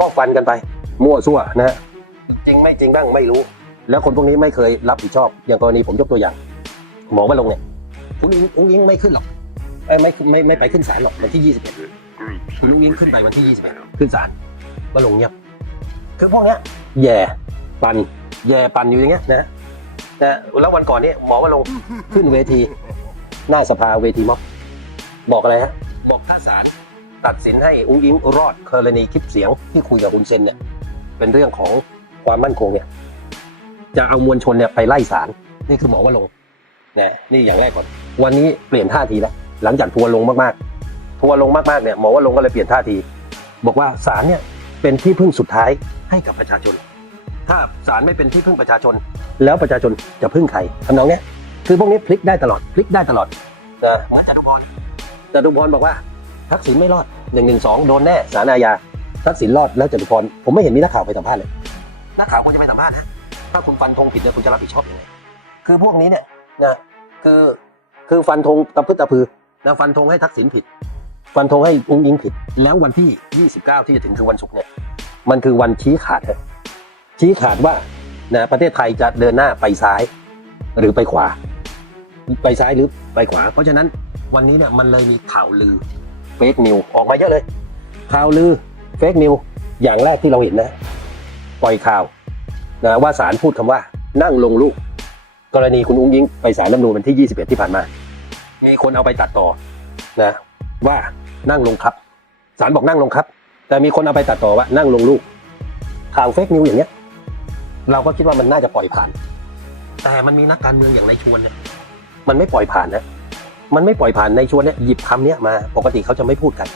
ก็ฟันกันไป มั่วซั่วนะฮะจริงไม่จริงบ้างไม่รู้ แล้วคนพวกนี้ไม่เคยรับผิดชอบ อย่างกรณีผมยกตัวอย่าง หมอว่าลงเนี่ยคุณอิงอุ้งอิงไม่ขึ้นหรอกเอ้ยไม่ไม่ไม่ไปขึ้นศาลหรอกวันที่ 21คุณอุ้งอิงขึ้นไปวันที่ 21 ขึ้นศาลว่าลงเงียบคือพวกเนี้ยแย่ปันแย่ปันอยู่อย่างเงี้ยนะนะแล้ววันก่อนเนี้หมอว่าลงขึ้นเวที หน้าสภาเวทีม็อบบอกอะไรฮะบอกถ้าศาล ตัดสินให้อุ้งอิงรอดกรณีคลิปเสียงที่คุยกับคุณเซนเนี่ยเป็นเรื่องของความมั่นคงเนี่ย จะเอามวลชนเนี่ยไปไล่ศาลนี่คือหมอว่าลงค์นะนี่อย่างแรกก่อน วันนี้เปลี่ยนท่าทีแล้วหลังจากทัวร์ลงมากๆ ทัวร์ลงมากๆเนี่ยหมอว่าลงก็เลยเปลี่ยนท่าที บอกว่าศาลเนี่ยเป็นที่พึ่งสุดท้ายให้กับประชาชน ถ้าศาลไม่เป็นที่พึ่งประชาชน แล้วประชาชนจะพึ่งใครทำนองเนี้ยคือพวกนี้พลิกได้ตลอดพลิกได้ตลอดนะจตุพรจตุพรบอกว่าทักษิณไม่รอด หนึ่งหนึ่งสองโดนแน่สารอาญาทักษิณรอดแล้วจตุพรผมไม่เห็นมีนักข่าวไปสัมภาษณ์เลยนักข่าวควรจะไปสัมภาษณ์นะถ้าคุณฟันธงผิดเนี่ยคุณจะรับผิดชอบยังไงคือพวกนี้เนี่ยนะคือคือฟันธงตะพึดตะพือนะฟันธงให้ทักษิณผิด ฟันธงให้อุ้งอิงผิด แล้ววันที่ 29 ที่จะถึงคือวันศุกร์เนี่ยมันคือวันชี้ขาดฮะชี้ขาดว่านะประเทศไทยจะเดินหน้าไปซ้าย หรือไปขวา ไปซ้ายหรือไปขวา เพราะฉะนั้นวันนี้เนี่ยมันเลยมีข่าวลือ เฟกนิวออกมาเยอะเลย ข่าวลือเฟกนิวอย่างแรกที่เราเห็นนะ ปล่อยข่าวนะว่าศาลพูดคำว่านั่งลงลูก กรณีคุณอุ้งยิงไปศาลรัฐมนูญวันที่ 21 ที่ผ่านมา มีคนเอาไปตัดต่อนะว่านั่งลงครับศาลบอกนั่งลงครับ แต่มีคนเอาไปตัดต่อว่านั่งลงลูก ข่าวเฟกนิวอย่างเงี้ย เราก็คิดว่ามันน่าจะปล่อยผ่าน แต่มันมีนักการเมืองอย่างในชวนเนี่ยมันไม่ปล่อยผ่านนะ มันไม่ปล่อยผ่านในชวนเนี่ยหยิบคำเนี้ยมาปกติเขาจะไม่พูดกัน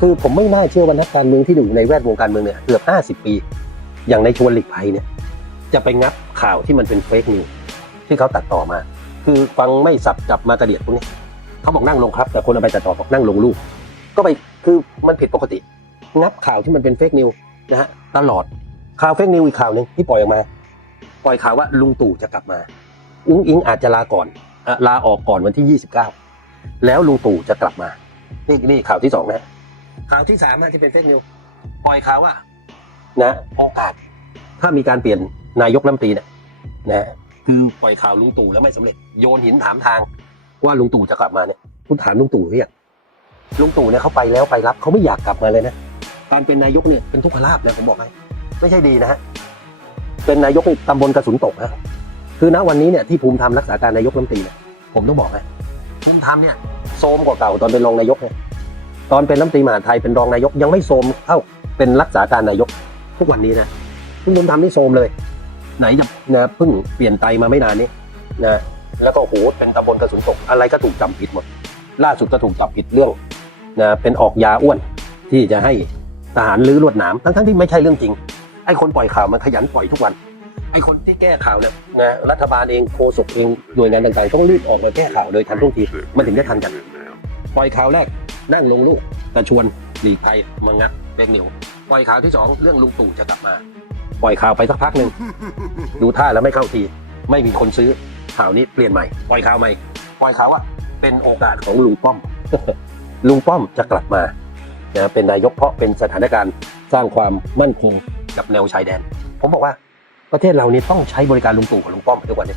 คือผมไม่น่าเชื่อว่านักการเมืองที่อยู่ในแวดวงการเมืองเนี่ยเกือบห้าสิบปี อย่างในชวนหลีกภัยเนี่ยจะไปงับข่าวที่มันเป็นเฟกนิวที่เขาตัดต่อมา คือฟังไม่สับจับมากระเดียดพวกนี้เขาบอกนั่งลงครับ แต่คนเอาไปตัดต่อบอกนั่งลงลูกก็ไปคือมันผิดปกติ งับข่าวที่มันเป็นเฟกนิวนะฮะตลอดข่าวเฟกนิวอีกข่าวหนึ่งที่ปล่อยออกมา ปล่อยข่าวว่าลุงตู่จะกลับมา อุ้งอิงอาจจะลาก่อนอลาออกก่อนวันที่ 29 แล้วลุงตู่จะกลับมา นี่นี่ข่าวที่สองนะ ข่าวที่สามอะที่เป็นเฟกนิวปล่อยข่าวว่านะโอกาส ถ้ามีการเปลี่ยนนายกรัฐมนตรีเนี่ยนะคือปล่อยข่าวลุงตู่แล้วไม่สำเร็จโยนหินถามทาง ว่าลุงตู่จะกลับมาเนี่ยคุณถามลุงตู่หรือยังลุงตู่เนี่ยเขาไปแล้วไปรับเขาไม่อยากกลับมาเลยนะการเป็นนายกเนี่ยเป็นทุกขลาบนะผมบอกให้ไม่ใช่ดีนะฮะเป็นนายกนี่ตำบลกระสุนตกนะคือณวันนี้เนี่ยที่ภูมิธรรมรักษาการนายกรัฐมนตรีเนี่ยผมต้องบอกนะ ภูมิธรรมเนี่ยโทรมกว่าเก่าตอนเป็นรองนายกเนี่ยตอนเป็นรัฐมนตรีมหาไทยเป็นรองนายกยังไม่โทรมเท่าเป็นรักษาการนายกทุกวันนี้นะคุณภูมิธรรมนี่โทรมเลย ไหนจะนะเพิ่งเปลี่ยนไตมาไม่นานนี้นะแล้วก็โหเป็นตำบลกระสุนตกอะไรก็ถูกจำผิดหมด ล่าสุดก็ถูกจับผิดเรื่องนะเป็นออกยาอ้วนที่จะให้ทหารลื้อลวดหนามทั้งๆที่ไม่ใช่เรื่องจริงไอ้คนปล่อยข่าวมันขยันปล่อยทุกวัน ไอ้คนที่แก้ข่าวเนี่ยนะรัฐบาลเองโฆษกเองหน่วยงานต่างๆต้องรีบออกมาแก้ข่าวโดยทันท่วงทีมันถึงจะทันกันปล่อยข่าวแรกนั่งลงลูกแต่ชวนหลีกภัยมางัดเบกเหนียวปล่อยข่าวที่สองเรื่องลุงตู่จะกลับมา ปล่อยข่าวไปสักพักหนึ่งดูท่าแล้วไม่เข้าที ไม่มีคนซื้อข่าวนี้เปลี่ยนใหม่ปล่อยข่าวใหม่ปล่อยข่าวว่าเป็นโอกาสของลุงป้อม ลุงป้อมจะกลับมานะเป็นนายกเพราะเป็นสถานการณ์สร้างความมั่นคงกับแนวชายแดน ผมบอกว่า ประเทศเรานี่ต้องใช้บริการลุงตู่กับลุงป้อมทุกวันนี้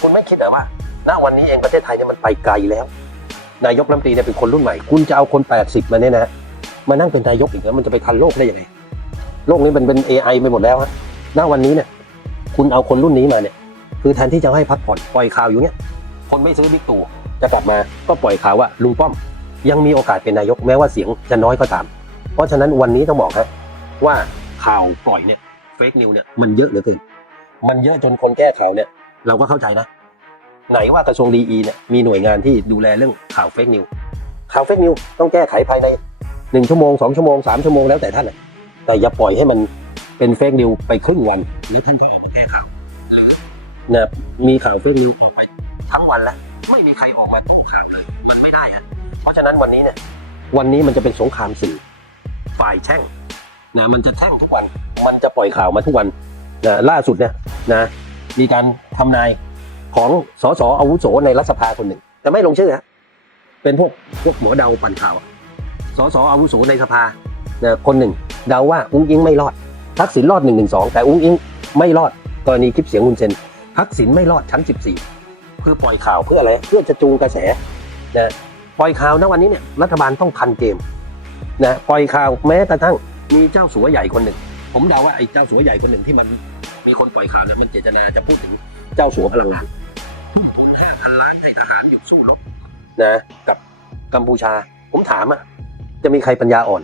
คุณไม่คิดเหรอว่าณวันนี้เองประเทศไทยเนี่ยมันไปไกลแล้ว นายกรัฐมนตรีเนี่ยเป็นคนรุ่นใหม่ คุณจะเอาคน 80 มาเนี่ยนะมานั่งเป็นนายกอีกแล้วมันจะไปทันโลกได้ยังไงโลกนี้มันเป็น AI ไปหมดแล้วฮะณวันนี้เนี่ยคุณเอาคนรุ่นนี้มาเนี่ย คือแทนที่จะให้พักผ่อนปล่อยข่าวอยู่เนี่ยคนไม่ซื้อบิ๊กตู่จะกลับมาก็ปล่อยข่าวว่าลุงป้อม ยังมีโอกาสเป็นนายกแม้ว่าเสียงจะน้อยก็ตาม เพราะฉะนั้นวันนี้ต้องบอกฮะว่าข่าวปล่อยเนี่ย เฟกนิวเนี่ยมันเยอะเหลือเกิน มันเยอะจนคนแก้ข่าวเนี่ยเราก็เข้าใจนะ ไหนว่ากระทรวงดีอีเนี่ยมีหน่วยงานที่ดูแลเรื่องข่าวเฟกนิวข่าวเฟกนิวต้องแก้ไขภายในหนึ่งชั่วโมงสองชั่วโมงสามชั่วโมงแล้วแต่ท่านนะแต่อย่าปล่อยให้มันเป็นเฟกนิวไปครึ่งวันหรือท่านก็ออกมาแก้ข่าวหรือนะมีข่าวเฟกนิวออกไปทั้งวันแล้วไม่มีใครออกมาตอบข่าวเลยมันไม่ได้อะเพราะฉะนั้นวันนี้เนี่ยวันนี้มันจะเป็นสงครามสื่อฝ่ายแช่ง นะมันจะแช่งทุกวัน มันจะปล่อยข่าวมาทุกวันนะล่าสุดเนี่ยนะมีการทำนายของสสอาวุโสในรัฐสภาคนหนึ่ง แต่ไม่ลงชื่อฮะเป็นพวกพวกหมอเดาปั่นข่าวอะสสอาวุโสในสภานะคนหนึ่ง เดาว่าอุ้งอิงไม่รอดทักษิณรอด1นึแต่อุ้งอิงไม่รอดกรณีคลิปเสียงคุณเซนทักษิณไม่รอดชั้น 14คือปล่อยข่าวเพื่ออะไร เพื่อจะจูงกระแสนะปล่อยข่าวนะวันนี้เนี่ยรัฐบาลต้องทันเกมนะปล่อยข่าวแม้กระทั่ง มีเจ้าสัวใหญ่คนหนึ่ง ผมเดาว่าไอ้เจ้าสัวใหญ่คนหนึ่งที่มันมีคนปล่อยข่าวนะมันเจตนาจะพูดถึงเจ้าสัวพลังงานทุ่มทุนห้าพันล้านให้ทหารหยุดสู้รบนะกับกัมพูชา ผมถามอะ จะมีใครปัญญาอ่อน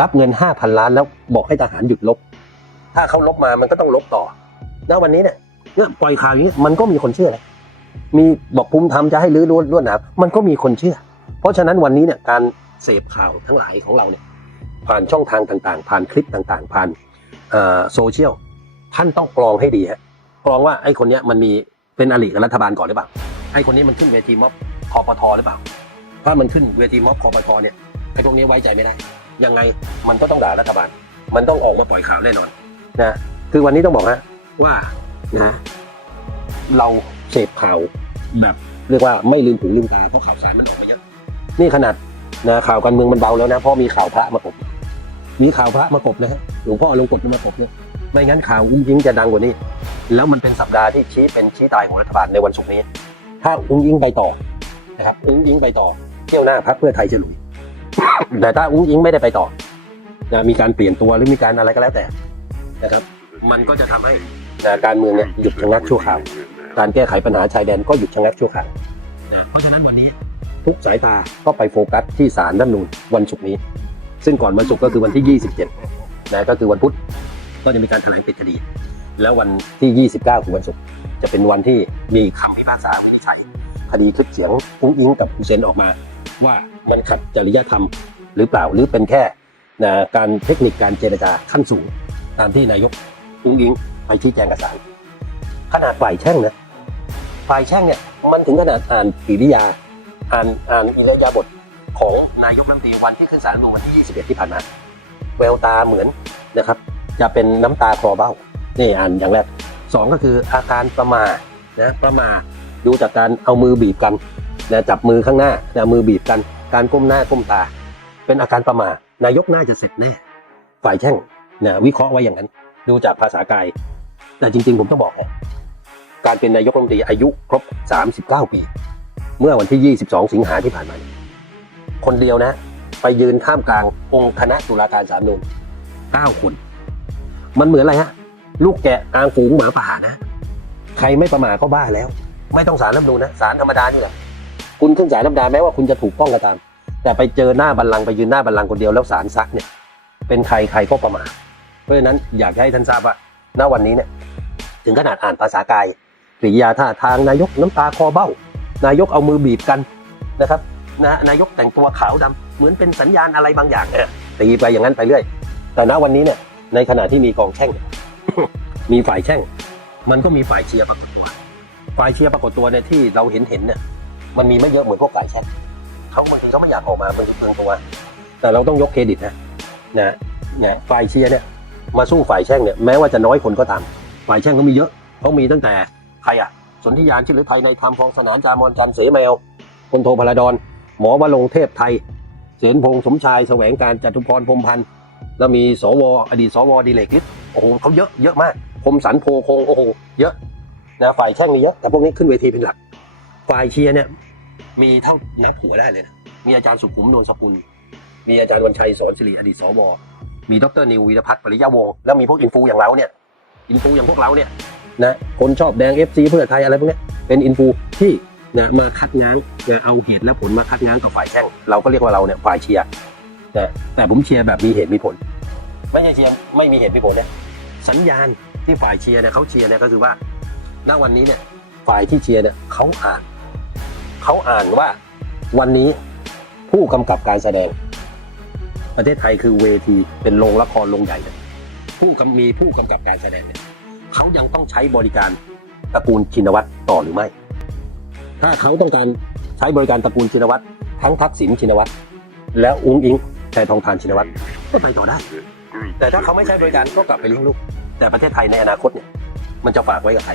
รับเงินห้าพันล้านแล้วบอกให้ทหารหยุดลบถ้าเขาลบมามันก็ต้องลบต่อแล้ววันนี้เนี่ยเนี่ยปล่อยข่าวอย่างนี้มันก็มีคนเชื่อเลยมีบอกภูมิธรรมจะให้รื้อรวดรวดหนามมันก็มีคนเชื่อ เพราะฉะนั้นวันนี้เนี่ยการเสพข่าวทั้งหลายของเราเนี่ย ผ่านช่องทางต่างๆ ผ่านคลิปต่างๆ ผ่านเอ่อโซเชียลท่านต้องกรองให้ดีฮะกรองว่าไอ้คนเนี้ยมันมีเป็นอลิกับรัฐบาลก่อนหรือเปล่าไอ้คนนี้มันขึ้นเวทีม็อบคอปทหรือเปล่า ถ้ามันขึ้นเวทีม็อบคอปทเนี่ยไอ้พวกนี้ไว้ใจไม่ได้ ยังไงมันก็ต้องด่ารัฐบาล มันต้องออกมาปล่อยข่าวแน่นอนนะคือวันนี้ต้องบอกฮะว่านะเราเสพข่าวแบบเรียกว่าไม่ลืมหูลืมตาเพราะข่าวสารมันออกมาเยอะนี่ขนาดนะข่าวการเมืองมันเบาแล้วนะเพราะมีข่าวพระมากบ มีข่าวพระมากบนะฮะหลวงพ่อลงกฎมากบเนี่ยไม่งั้นข่าวอุ้งยิงจะดังกว่านี้ แล้วมันเป็นสัปดาห์ที่ชี้เป็นชี้ตายของรัฐบาลในวันศุกร์นี้ ถ้าอุ้งยิงไปต่อนะครับอุ้งยิงไปต่อเที่ยวหน้าพักเพื่อไทยจะหลุยแต่ถ้าอุ้งยิงไม่ได้ไปต่อนะมีการเปลี่ยนตัวหรือมีการอะไรก็แล้วแต่นะครับมันก็จะทำให้นะการเมืองเนี่ยหยุดชะงักชั่วคราว การแก้ไขปัญหาชายแดนก็หยุดชะงักชั่วคราวนะเพราะฉะนั้นวันนี้ทุกสายตาก็ไปโฟกัสที่ศาลรัฐนูญวันศุกร์นี้ ซึ่งก่อนวันศุกร์ก็คือวันที่ 27นะก็คือวันพุธก็จะมีการแถลงปิดคดี แล้ววันที่ 29 คือวันศุกร์จะเป็นวันที่มีคำพิพากษาวินิจฉัยคดีคลิปเสียงอุ้งอิงกับคุณเซนออกมา ว่ามันขัดจริยธรรมหรือเปล่าหรือเป็นแค่นะการเทคนิคการเจรจาขั้นสูง ตามที่นายกอุ้งอิงไปชี้แจงกับศาลขนาดฝ่ายแช่งนะฝ่ายแช่งเนี่ยมันถึงขนาดอ่านกิริยาอ่านอ่านอิริยาบถ ของนายกรัฐมนตรีวันที่ขึ้นศาลรัฐธรรมนูวันที่ 21 ที่ผ่านมาแววตาเหมือนนะครับ จะเป็นน้ำตาคลอเบ้านี่อ่านอย่างแรกสองก็คืออาการประมานะประมาดูจากการเอามือบีบกันนะจับมือข้างหน้านะมือบีบกัน การก้มหน้าก้มตา เป็นอาการประมานายกน่าจะเสร็จแน่ฝ่ายแช่งนะวิเคราะห์ไว้อย่างนั้น ดูจากภาษากาย แต่จริง ๆ ผมต้องบอกนะการเป็นนายกรัฐมนตรีอายุครบ 39 ปี เมื่อวันที่ 22 สิงหาที่ผ่านมา คนเดียวนะ ไปยืนท่ามกลางองค์คณะตุลาการสามนูนเก้าคน มันเหมือนอะไรฮะ ลูกแกะอางฝูงหมาป่านะ ใครไม่ประมาทก็บ้าแล้ว ไม่ต้องสารรัฐธรรมนูนะสารธรรมดานี่แหละคุณขึ้นสารธรรมดาแม้ว่าคุณจะถูกต้องก็ตาม แต่ไปเจอหน้าบัลลังก์ไปยืนหน้าบัลลังก์คนเดียวแล้วสารซักเนี่ย เป็นใครใครก็ประมาทเพราะฉะนั้นอยากให้ท่านทราบว่าณวันนี้เนี่ยถึงขนาดอ่านภาษากายกริยาท่าทางนายกน้ำตาคอเบ้า นายกเอามือบีบกันนะครับ นะนายกแต่งตัวขาวดำเหมือนเป็นสัญญาณอะไรบางอย่างเออตีไปอย่างนั้นไปเรื่อย แต่ณวันนี้เนี่ยในขณะที่มีกองแช่ง มีฝ่ายแช่ง มันก็มีฝ่ายเชียร์ปรากฏตัว ฝ่ายเชียร์ปรากฏตัวเนี่ยที่เราเห็นเห็นเนี่ยมันมีไม่เยอะเหมือนพวกฝ่ายแช่งเขาบางทีเขาไม่อยากออกมาเป็นเพื่อนตัวแต่เราต้องยกเครดิตนะนะนะฝ่ายเชียร์เนี่ยมาสู้ฝ่ายแช่งเนี่ยแม้ว่าจะน้อยคนก็ตาม ฝ่ายแช่งเขามีเยอะเขามีตั้งแต่ใครอะสนธิยานชิลฤทัยในธรรมฟองสนานจามอนจันทร์เสแมวพลโทพลดอน หมอวรงเทพไทย เสนพงษ์สมชายแสวงการจตุพรพรมพันธ์แล้วมีสวอดีตสวดิเลกฤทธิ์โอ้โหเขาเยอะเยอะมากคมสันโพคงโอ้โหเยอะนะฝ่ายแช่งมีเยอะแต่พวกนี้ขึ้นเวทีเป็นหลัก ฝ่ายเชียร์เนี่ยมีเท่านับหัวได้เลยนะมีอาจารย์สุขุมนวลสกุล มีอาจารย์วันชัยสอนสิริอดีตสวมีดรนิววีรพัฒน์ปริยะวงศ์แล้วมีพวกอินฟูอย่างเราเนี่ยอินฟูอย่างพวกเราเนี่ยนะคนชอบแดง FC เพื่อไทยอะไรพวกนี้เป็นอินฟูที่ นะมาคัดง้างนะเอาเหตุและผลมาคัดง้างกับฝ่ายแช่งเราก็เรียกว่าเราเนี่ยฝ่ายเชียร์นะแต่ผมเชียร์แบบมีเหตุมีผล ไม่ใช่เชียร์ไม่มีเหตุมีผลเนี่ยสัญญาณที่ฝ่ายเชียร์เนี่ยเขาเชียร์เนี่ยก็คือว่าณวันนี้เนี่ยฝ่ายที่เชียร์เนี่ยเขาอ่านเขาอ่านว่าวันนี้ผู้กำกับการแสดง ประเทศไทยคือเวทีเป็นโรงละครโรงใหญ่เนี่ยผู้กำมีผู้กำกับการแสดงเนี่ยเขายังต้องใช้บริการตระกูลชินวัตรต่อหรือไม่ ถ้าเขาต้องการใช้บริการตระกูลชินวัตรทั้งทักษิณชินวัตรและอุ้งอิงแทนทองทานชินวัตรก็ไปต่อได้ แต่ถ้าเขาไม่ใช้บริการก็กลับไปเลี้ยงลูก แต่ประเทศไทยในอนาคตเนี่ยมันจะฝากไว้กับใคร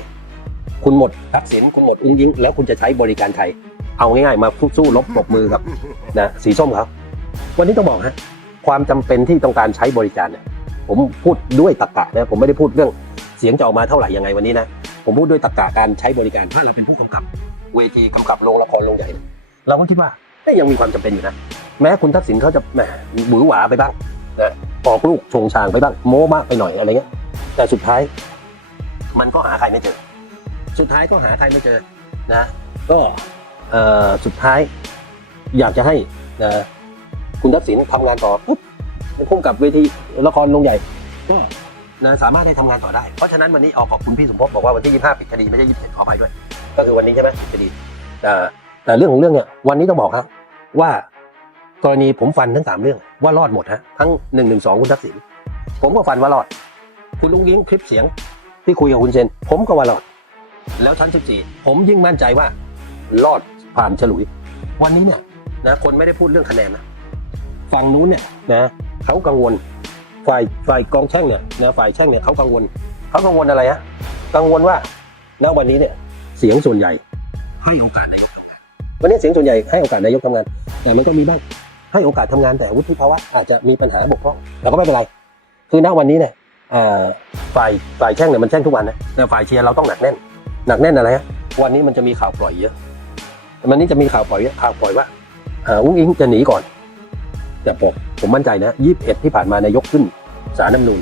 คุณหมดทักษิณคุณหมดอุ้งอิงแล้วคุณจะใช้บริการใครเอาง่ายๆ มาสู้รบปรบมือกับนะสีส้มเขาวันนี้ต้องบอกฮะความจำเป็นที่ต้องการใช้บริการเนี่ยผมพูดด้วยตรรกะนะผมไม่ได้พูดเรื่องเสียงจะออกมาเท่าไหร่ยังไงวันนี้นะ ผมพูดด้วยตรรกะการใช้บริการถ้าเราเป็นผู้กำกับเวทีกำกับโรงละครโรงใหญ่เนี่ยเราก็คิดว่าเอ๊ะยังมีความจำเป็นอยู่นะ แม้คุณทักษิณเขาจะแหมหวือหวาไปบ้างนะออกลูกชงชางไปบ้างโม้มากไปหน่อยอะไรเงี้ยแต่สุดท้าย มันก็หาใครไม่เจอ สุดท้ายก็หาใครไม่เจอนะก็เอ่อสุดท้าย อยากจะให้นะคุณทักษิณทำงานต่อปุ๊บเป็นผู้กำกับเวทีละครโรงใหญ่ก็ นะสามารถได้ทำงานต่อได้ เพราะฉะนั้นวันนี้ออกขอบคุณพี่สมภพบอกว่าวันที่ 25 ปิดคดีไม่ใช่ 27 ขออภัยด้วย ก็คือวันนี้ใช่ไหมปิดคดีแต่แต่เรื่องของเรื่องเนี่ยวันนี้ต้องบอกครับว่ากรณีผมฟันทั้งสามเรื่องว่ารอดหมดฮะทั้งหนึ่งหนึ่งสองคุณทักษิณผมก็ฟันว่ารอด คุณลุงยิงคลิปเสียงที่คุยกับคุณเซนผมก็ว่ารอด แล้วชั้นสิบสี่ผมยิ่งมั่นใจว่ารอดผ่านฉลุย วันนี้เนี่ยนะคนไม่ได้พูดเรื่องคะแนนนะฝั่งนู้นเนี่ยนะเขากังวล ฝ่ายฝ่ายกองแช่งเนี่ยนะฝ่ายแช่งเนี่ยเขากังวลเขากังวลอะไรฮะกังวลว่าณวันนี้เนี่ยเสียงส่วนใหญ่ให้โอกาสนายกวันนี้เสียงส่วนใหญ่ให้โอกาสนายกทำงาน แต่มันก็มีบ้างให้โอกาสทำงานแต่วุฒิภาวะอาจจะมีปัญหาบกพร่องแต่ก็ไม่เป็นไร คือณวันนี้เนี่ยฝ่ายฝ่ายแช่งเนี่ยมันแช่งทุกวันนะแต่ฝ่ายเชียร์เราต้องหนักแน่น หนักแน่นอะไรฮะวันนี้มันจะมีข่าวปล่อยเยอะวันนี้จะมีข่าวปล่อยเยอะข่าวปล่อยว่าอุ้งอิงจะหนีก่อน แต่ผมผมมั่นใจนะยี่สิบเอ็ดที่ผ่านมานายกขึ้นสารน้ำนูน